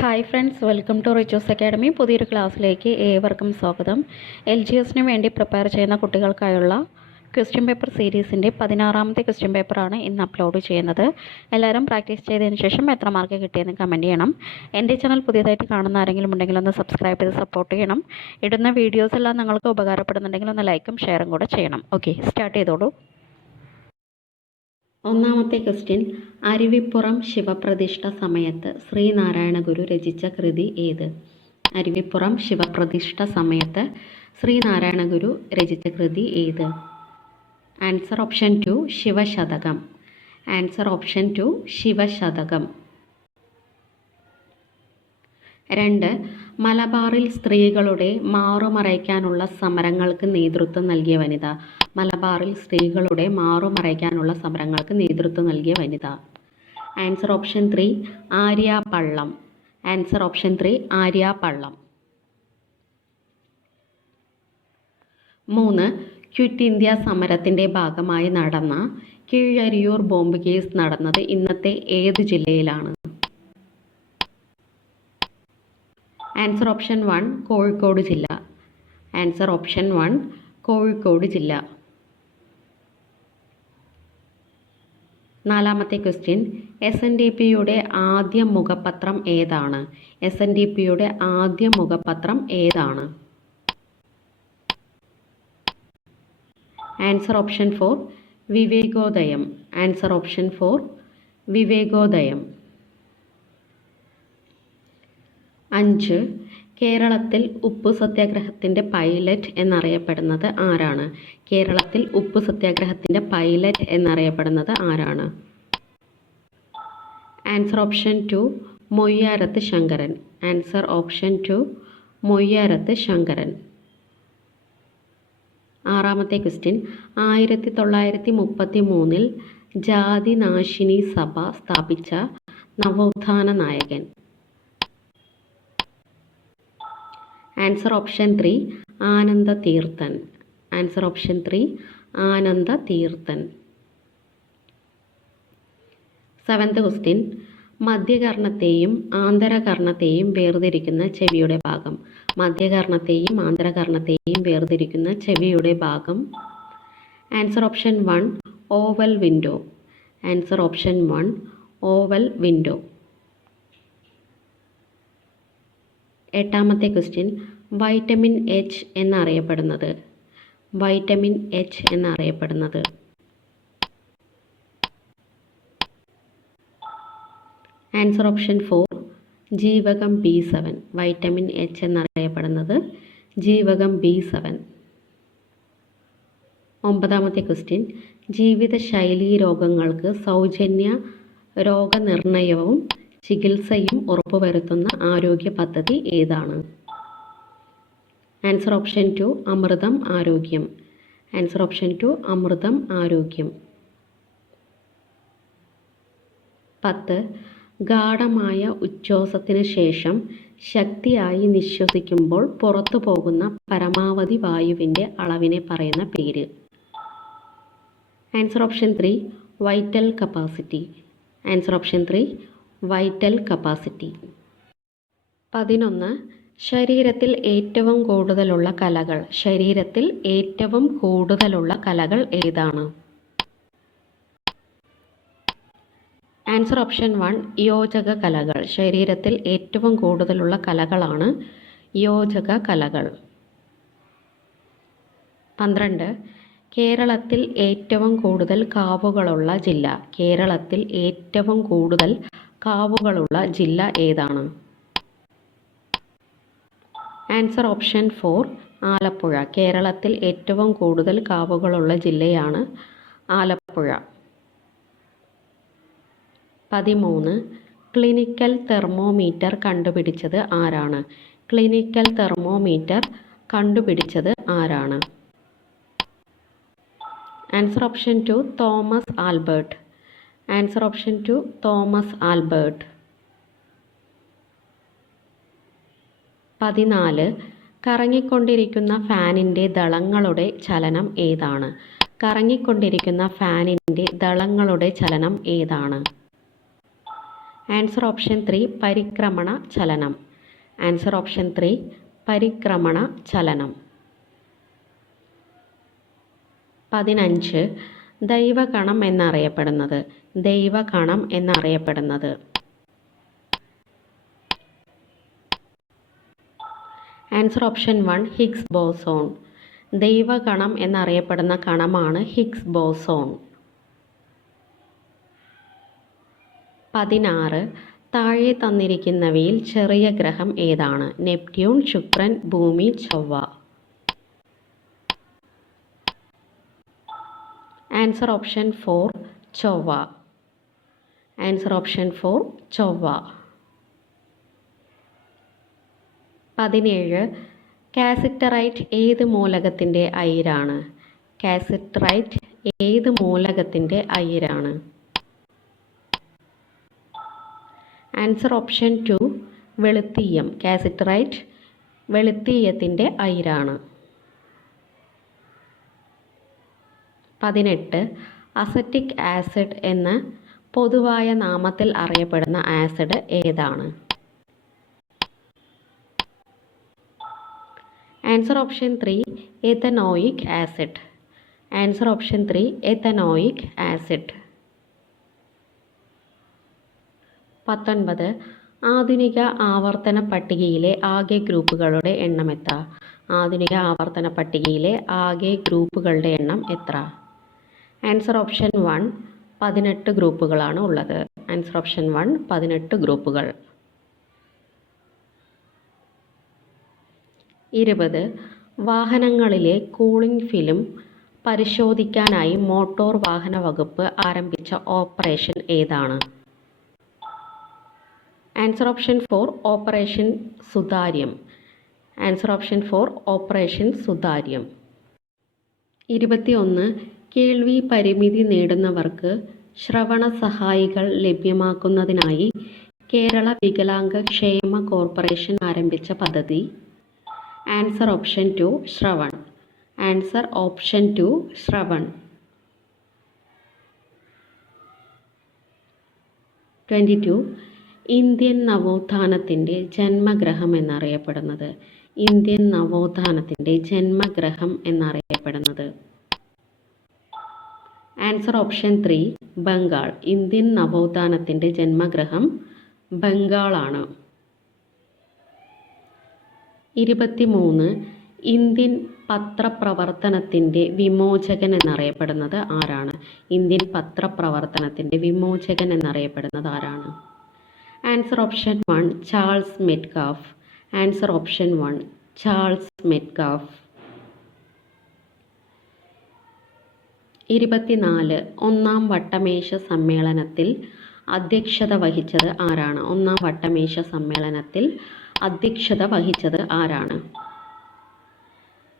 Hi friends, welcome to Richu's academy. പുതിയൊരു ക്ലാസ്സിലേക്ക് ഏവർക്കും സ്വാഗതം. LGSന് വേണ്ടി പ്രിപ്പയർ ചെയ്യുന്ന കുട്ടികൾക്കായുള്ള ക്വസ്റ്റ്യൻ പേപ്പർ സീരീസിൻ്റെ 16ാമത്തെ ക്വസ്റ്റ്യൻ പേപ്പറാണ് ഇന്ന് അപ്ലോഡ് ചെയ്യുന്നത്. എല്ലാവരും പ്രാക്ടീസ് ചെയ്തതിന് ശേഷം എത്ര മാർക്ക് കിട്ടിയെന്ന് കമൻറ്റ് ചെയ്യണം. എൻ്റെ ചാനൽ പുതിയതായിട്ട് കാണുന്ന ആരെങ്കിലും ഉണ്ടെങ്കിൽ ഒന്ന് സബ്സ്ക്രൈബ് ചെയ്ത് സപ്പോർട്ട് ചെയ്യണം. ഇടുന്ന വീഡിയോസ് എല്ലാം നിങ്ങൾക്ക് ഉപകാരപ്പെടുന്നുണ്ടെങ്കിൽ ഒന്ന് ലൈക്കും ഷെയറും കൂടെ ചെയ്യണം. ഓക്കെ, സ്റ്റാർട്ട് ചെയ്തോളൂ. ഒന്നാമത്തെ ക്വസ്റ്റ്യൻ, അരുവിപ്പുറം ശിവപ്രതിഷ്ഠ സമയത്ത് ശ്രീനാരായണ ഗുരു രചിച്ച കൃതി ഏത്? അരുവിപ്പുറം ശിവപ്രതിഷ്ഠ സമയത്ത് ശ്രീനാരായണ ഗുരു രചിച്ച കൃതി ഏത്? Answer option 2 Shivashatakam. Answer option 2 Shivashatakam. 2. മലബാറിൽ സ്ത്രീകളുടെ മാറുമറയ്ക്കാനുള്ള സമരങ്ങൾക്ക് നേതൃത്വം നൽകിയ വനിത. മലബാറിൽ സ്ത്രീകളുടെ മാറുമറയ്ക്കാനുള്ള സമരങ്ങൾക്ക് നേതൃത്വം നൽകിയ വനിത. ആൻസർ ഓപ്ഷൻ 3 ആര്യ പള്ളം. ആൻസർ ഓപ്ഷൻ 3 ആര്യ പള്ളം. 3. ക്വിറ്റ് ഇന്ത്യ സമരത്തിൻ്റെ ഭാഗമായി നടന്ന കീഴരിയൂർ ബോംബ് കേസ് നടന്നത് ഇന്നത്തെ ഏത് ജില്ലയിലാണ്? ആൻസർ ഓപ്ഷൻ 1 കോഴിക്കോട് ജില്ല. ആൻസർ ഓപ്ഷൻ 1 കോഴിക്കോട് ജില്ല. 4ാമത്തെ ക്വസ്റ്റ്യൻ, SNDPയുടെ ആദ്യ മുഖപത്രം ഏതാണ്? SNDPയുടെ ആദ്യ മുഖപത്രം ഏതാണ്? Answer option 4 Vivekodayam. Answer option 4 Vivekodayam. 5. കേരളത്തിൽ ഉപ്പു സത്യാഗ്രഹത്തിൻ്റെ പൈലറ്റ് എന്നറിയപ്പെടുന്നത് ആരാണ്? കേരളത്തിൽ ഉപ്പു സത്യാഗ്രഹത്തിൻ്റെ പൈലറ്റ് എന്നറിയപ്പെടുന്നത് ആരാണ്? Answer option 2 Moyyarath Sankaran. Answer option 2 Moyyarath Sankaran. 6ാമത്തെ ക്വസ്റ്റ്യൻ, 1933 ജാതിനാശിനി സഭ സ്ഥാപിച്ച നവോത്ഥാന നായകൻ. ആൻസർ ഓപ്ഷൻ 3 ആനന്ദ തീർത്ഥൻ. ആൻസർ ഓപ്ഷൻ 3 ആനന്ദ തീർത്ഥൻ. 7th ക്വസ്റ്റ്യൻ, മധ്യകർണത്തെയും ആന്തരകർണത്തെയും വേർതിരിക്കുന്ന ചെവിയുടെ ഭാഗം. മധ്യകർണത്തെയും ആന്തരകർണത്തെയും വേർതിരിക്കുന്ന ചെവിയുടെ ഭാഗം. Answer option 1 oval window. Answer option 1 oval window. 8ാമത്തെ ക്വസ്റ്റ്യൻ, വൈറ്റമിൻ H എന്നറിയപ്പെടുന്നത്. വൈറ്റമിൻ H എന്നറിയപ്പെടുന്നത്. ആൻസർ ഓപ്ഷൻ 4 ജീവകം B7. വൈറ്റമിൻ H എന്നറിയപ്പെടുന്നത് ജീവകം B7. 9ാമത്തെ ക്വസ്റ്റ്യൻ, ജീവിതശൈലീ രോഗങ്ങൾക്ക് സൗജന്യ രോഗനിർണയവും ചികിത്സയും ഉറപ്പുവരുത്തുന്ന ആരോഗ്യ പദ്ധതി ഏതാണ്? ആൻസർ ഓപ്ഷൻ 2 അമൃതം ആരോഗ്യം. ആൻസർ ഓപ്ഷൻ 2 അമൃതം ആരോഗ്യം. 10. ഗാഢമായ ഉച്ഛ്വാസത്തിന് ശേഷം ശക്തിയായി നിശ്വസിക്കുമ്പോൾ പുറത്തു പോകുന്ന പരമാവധി വായുവിൻ്റെ അളവിനെ പറയുന്ന പേര്. Answer option 3 vital capacity. Answer option 3 vital capacity. 11. ശരീരത്തിൽ ഏറ്റവും കൂടുതലുള്ള കലകൾ. ശരീരത്തിൽ ഏറ്റവും കൂടുതലുള്ള കലകൾ ഏതാണ്? ആൻസർ ഓപ്ഷൻ 1 യോജക കലകൾ. ശരീരത്തിൽ ഏറ്റവും കൂടുതലുള്ള കലകളാണ് യോജക കലകൾ. 12. കേരളത്തിൽ ഏറ്റവും കൂടുതൽ കാവുകളുള്ള ജില്ല. കേരളത്തിൽ ഏറ്റവും കൂടുതൽ കാവുകളുള്ള ജില്ല ഏതാണ്? Answer option 4 Alappuzha. കേരളത്തിൽ ഏറ്റവും കൂടുതൽ കാവുകളുള്ള ജില്ലയാണ് ആലപ്പുഴ. 13. ക്ലിനിക്കൽ തെർമോമീറ്റർ കണ്ടുപിടിച്ചത് ആരാണ്? ക്ലിനിക്കൽ തെർമോമീറ്റർ കണ്ടുപിടിച്ചത് ആരാണ്? Answer option 2 Thomas Albert. Answer option 2 Thomas Albert. 14. കറങ്ങിക്കൊണ്ടിരിക്കുന്ന ഫാനിൻ്റെ ദളങ്ങളുടെ ചലനം ഏതാണ്? കറങ്ങിക്കൊണ്ടിരിക്കുന്ന ഫാനിൻ്റെ ദളങ്ങളുടെ ചലനം ഏതാണ്? ആൻസർ ഓപ്ഷൻ 3 പരിക്രമണ ചലനം. ആൻസർ ഓപ്ഷൻ 3 പരിക്രമണ ചലനം. 15 ദൈവകണം എന്നറിയപ്പെടുന്നത്. ദൈവകണം എന്നറിയപ്പെടുന്നത്. Answer option 1 Higgs boson. ദൈവകണം എന്നറിയപ്പെടുന്ന കണമാണ് ഹിഗ്സ് ബോസോൺ. 16 താഴെ തന്നിരിക്കുന്നവയിൽ ചെറിയ ഗ്രഹം ഏതാണ്? നെപ്റ്റ്യൂൺ, ശുക്രൻ, ഭൂമി, ചൊവ്വ. ആൻസർ ഓപ്ഷൻ 4 ചൊവ്വ. ആൻസർ ഓപ്ഷൻ 4 ചൊവ്വ. 17 കാസിറ്ററൈറ്റ് ഏത് മൂലകത്തിൻ്റെ അയിരാണ്? കാസിറ്ററൈറ്റ് ഏത് മൂലകത്തിൻ്റെ അയിരാണ്? ആൻസർ ഓപ്ഷൻ 2 വെളുത്തീയം. കാസിറ്ററൈറ്റ് വെളുത്തീയത്തിൻ്റെ അയിരാണ്. 18 അസറ്റിക് ആസിഡ് എന്ന പൊതുവായ നാമത്തിൽ അറിയപ്പെടുന്ന ആസിഡ് ഏതാണ്? Answer option 3 ethanoic acid. Answer option 3 ethanoic acid. 19 ആധുനിക ആവർത്തന പട്ടികയിലെ ആകെ ഗ്രൂപ്പുകളുടെ എണ്ണം എത്ര? ആധുനിക ആവർത്തന പട്ടികയിലെ ആകെ ഗ്രൂപ്പുകളുടെ എണ്ണം എത്ര? ആൻസർ ഓപ്ഷൻ 1 18 ഗ്രൂപ്പുകളാണ് ഉള്ളത്. ആൻസർ ഓപ്ഷൻ 1 18 ഗ്രൂപ്പുകൾ. 20 വാഹനങ്ങളിലെ കൂളിംഗ് ഫിലിം പരിശോധിക്കാനായി മോട്ടോർ വാഹന വകുപ്പ് ആരംഭിച്ച ഓപ്പറേഷൻ ഏതാണ്? ആൻസർ ഓപ്ഷൻ 4 ഓപ്പറേഷൻ സുതാര്യം. ആൻസർ ഓപ്ഷൻ 4 ഓപ്പറേഷൻ സുതാര്യം. 21 കേൾവി പരിമിതി നേടുന്നവർക്ക് ശ്രവണ സഹായികൾ ലഭ്യമാക്കുന്നതിനായി കേരള വികലാംഗ ക്ഷേമ കോർപ്പറേഷൻ ആരംഭിച്ച പദ്ധതി. Answer option 2 Shravan. Answer option 2 Shravan. 22 Indian നവോത്ഥാനത്തിൻ്റെ ജന്മഗ്രഹം എന്നറിയപ്പെടുന്നത്. ഇന്ത്യൻ നവോത്ഥാനത്തിൻ്റെ ജന്മഗ്രഹം എന്നറിയപ്പെടുന്നത്. Answer option 3 Bengal. ഇന്ത്യൻ നവോത്ഥാനത്തിൻ്റെ ജന്മഗ്രഹം ബംഗാളാണ്. 23 ഇന്ത്യൻ പത്രപ്രവർത്തനത്തിൻ്റെ വിമോചകൻ എന്നറിയപ്പെടുന്നത് ആരാണ്? ഇന്ത്യൻ പത്രപ്രവർത്തനത്തിൻ്റെ വിമോചകൻ എന്നറിയപ്പെടുന്നത് ആരാണ്? Answer option 1 Charles Metcalfe. Answer option 1 Charles Metcalfe. 24 ഒന്നാം വട്ടമേശ സമ്മേളനത്തിൽ അധ്യക്ഷത വഹിച്ചത് ആരാണ്? ഒന്നാം വട്ടമേശ സമ്മേളനത്തിൽ അധ്യക്ഷത വഹിച്ചത് ആരാണ്?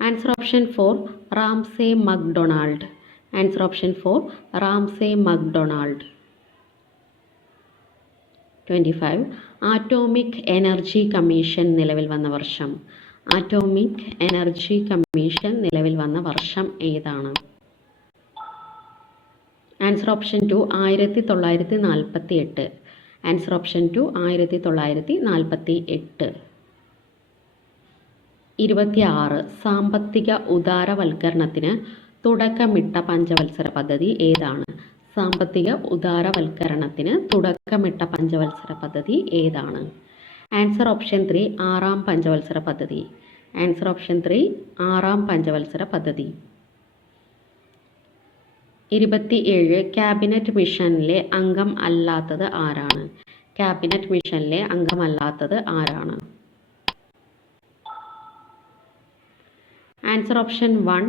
Answer option 4 Ramsay MacDonald. Answer option 4 Ramsay MacDonald. 25 atomic energy commission നിലവിൽ വന്ന വർഷം. ആറ്റോമിക് എനർജി കമ്മീഷൻ നിലവിൽ വന്ന വർഷം ഏതാണ്? Answer option 2 1948. Answer option 2 1948. 26 സാമ്പത്തിക ഉദാരവൽക്കരണത്തിന് തുടക്കമിട്ട പഞ്ചവത്സര പദ്ധതി ഏതാണ്? സാമ്പത്തിക ഉദാരവൽക്കരണത്തിന് തുടക്കമിട്ട പഞ്ചവത്സര പദ്ധതി ഏതാണ്? ആൻസർ ഓപ്ഷൻ 3 ആറാം പഞ്ചവത്സര പദ്ധതി. ആൻസർ ഓപ്ഷൻ 3 ആറാം പഞ്ചവത്സര പദ്ധതി. 27 ക്യാബിനറ്റ് മിഷനിലെ അംഗം അല്ലാത്തത് ആരാണ്? ക്യാബിനറ്റ് മിഷനിലെ അംഗമല്ലാത്തത് ആരാണ്? Answer option 1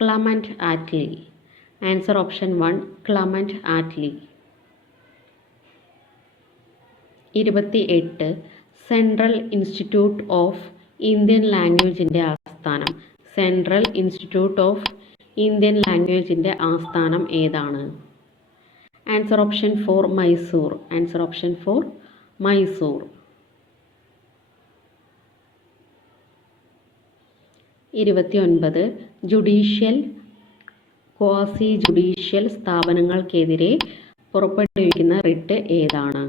Clement Attlee. Answer option 1 Clement Attlee. 28 central institute of Indian ലാംഗ്വേജിൻ്റെ ആസ്ഥാനം. സെൻട്രൽ ഇൻസ്റ്റിറ്റ്യൂട്ട് ഓഫ് ഇന്ത്യൻ ലാംഗ്വേജിൻ്റെ ആസ്ഥാനം ഏതാണ്? Answer option 4 Mysore. Answer option 4 Mysore. 29 judicial quasi judicial സ്ഥാപനങ്ങൾക്കെതിരെ പുറപ്പെടുവിക്കുന്ന റിട്ട് ഏതാണ്?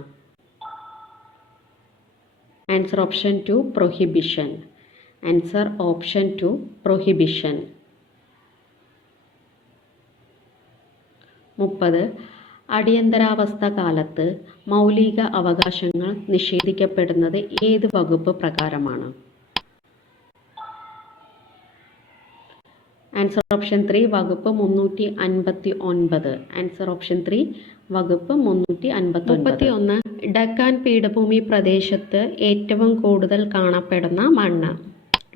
Answer option 2 prohibition. Answer option 2 prohibition. 30. അടിയന്തരാവസ്ഥ കാലത്ത് മൗലിക അവകാശങ്ങൾ നിഷേധിക്കപ്പെടുന്നത് ഏത് വകുപ്പ് പ്രകാരമാണ്? ആൻസർ ഓപ്ഷൻ 3 വകുപ്പ് 359. ആൻസർ ഓപ്ഷൻ 3 വകുപ്പ് 359. 31. ഡക്കാൻ പീഠഭൂമി പ്രദേശത്ത് ഏറ്റവും കൂടുതൽ കാണപ്പെടുന്ന മണ്ണ്.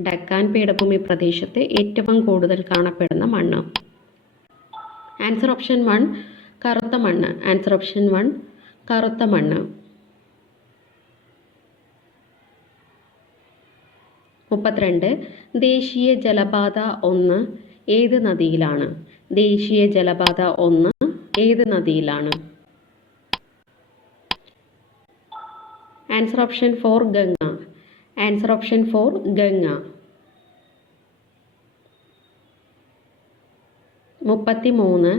ഡക്കാൻ പീഠഭൂമി പ്രദേശത്ത് ഏറ്റവും കൂടുതൽ കാണപ്പെടുന്ന മണ്ണ്. ആൻസർ ഓപ്ഷൻ 1 കറുത്ത മണ്ണ്. ആൻസർ ഓപ്ഷൻ 1 കറുത്ത മണ്ണ്. 32. ദേശീയ ജലപാത 1 ഏത് നദിയിലാണ്? ദേശീയ ജലപാത 1 ഏത് നദിയിലാണ്? Answer option 4 Ganga. Answer option 4 Ganga. 33.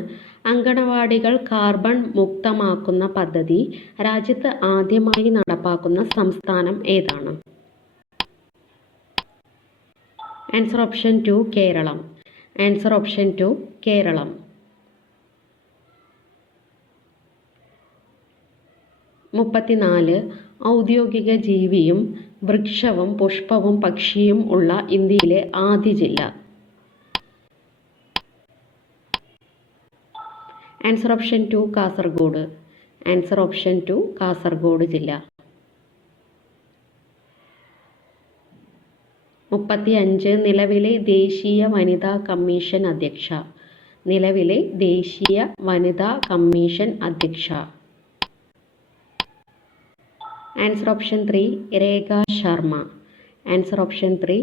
അങ്കണവാടികൾ കാർബൺ മുക്തമാക്കുന്ന പദ്ധതി രാജ്യത്ത് ആദ്യമായി നടപ്പാക്കുന്ന സംസ്ഥാനം ഏതാണ്? Answer option 2 Keralam. Answer option 2 Keralam. 34. ഔദ്യോഗിക ജീവിയും വൃക്ഷവും പുഷ്പവും പക്ഷിയും ഉള്ള ഇന്ത്യയിലെ ആദ്യ ജില്ല. Answer option 2 Kasaragod. Answer option 2 Kasaragod ജില്ല. 35. നിലവിലെ ദേശീയ വനിതാ കമ്മീഷൻ അധ്യക്ഷ. നിലവിലെ ദേശീയ വനിതാ കമ്മീഷൻ അധ്യക്ഷ. ആൻസർ ഓപ്ഷൻ 3 രേഖ ശർമ്മ. ആൻസർ ഓപ്ഷൻ 3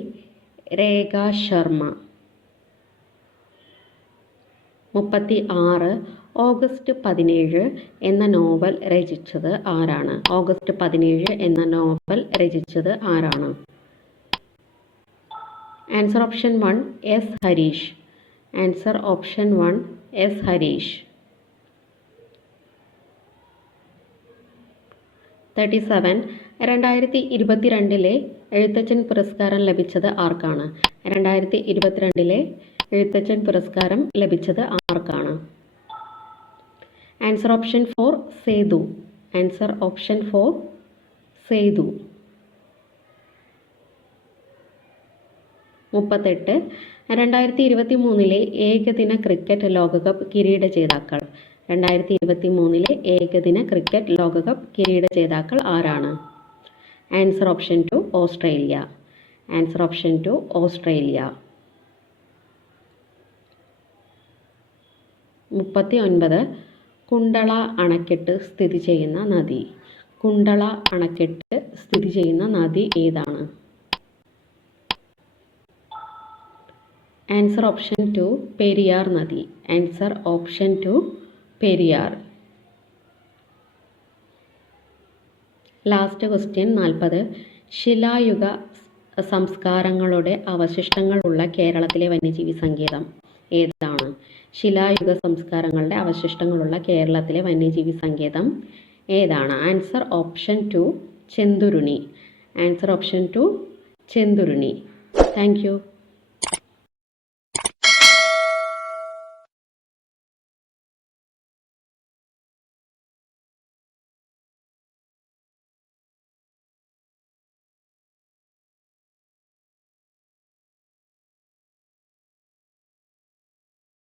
രേഖ ശർമ്മ. 36. ഓഗസ്റ്റ് 17 എന്ന നോവൽ രചിച്ചത് ആരാണ്? ഓഗസ്റ്റ് 17 എന്ന നോവൽ രചിച്ചത് ആരാണ്? Answer option 1 S Harish. Answer option 1 S Harish. 37. 2022 Ezhuthachan പുരസ്കാരം ലഭിച്ചത് ആർക്കാണ്? 2022 എഴുത്തച്ഛൻ പുരസ്കാരം ലഭിച്ചത് ആർക്കാണ്? Answer option 4 Sethu. Answer option 4 Sethu. 38. 2023 ഏകദിന ക്രിക്കറ്റ് ലോകകപ്പ് കിരീട ജേതാക്കൾ. 2023 ഏകദിന ക്രിക്കറ്റ് ലോകകപ്പ് കിരീട ജേതാക്കൾ ആരാണ്? Answer option 2 Australia. Answer option 2 Australia. 39. Kundala അണക്കെട്ട് സ്ഥിതി ചെയ്യുന്ന നദി. കുണ്ടള അണക്കെട്ട് സ്ഥിതി ചെയ്യുന്ന നദി ഏതാണ്? ആൻസർ ഓപ്ഷൻ 2 പെരിയാർ നദി. Answer option 2 Periyar. Last question 40. ശിലായുഗ സംസ്കാരങ്ങളുടെ അവശിഷ്ടങ്ങളുള്ള കേരളത്തിലെ വന്യജീവി സങ്കേതം ഏതാണ്? ശിലായുഗ സംസ്കാരങ്ങളുടെ അവശിഷ്ടങ്ങളുള്ള കേരളത്തിലെ വന്യജീവി സങ്കേതം ഏതാണ്? Answer option 2 Chenthuruni. Answer option 2 Chenthuruni. Thank you.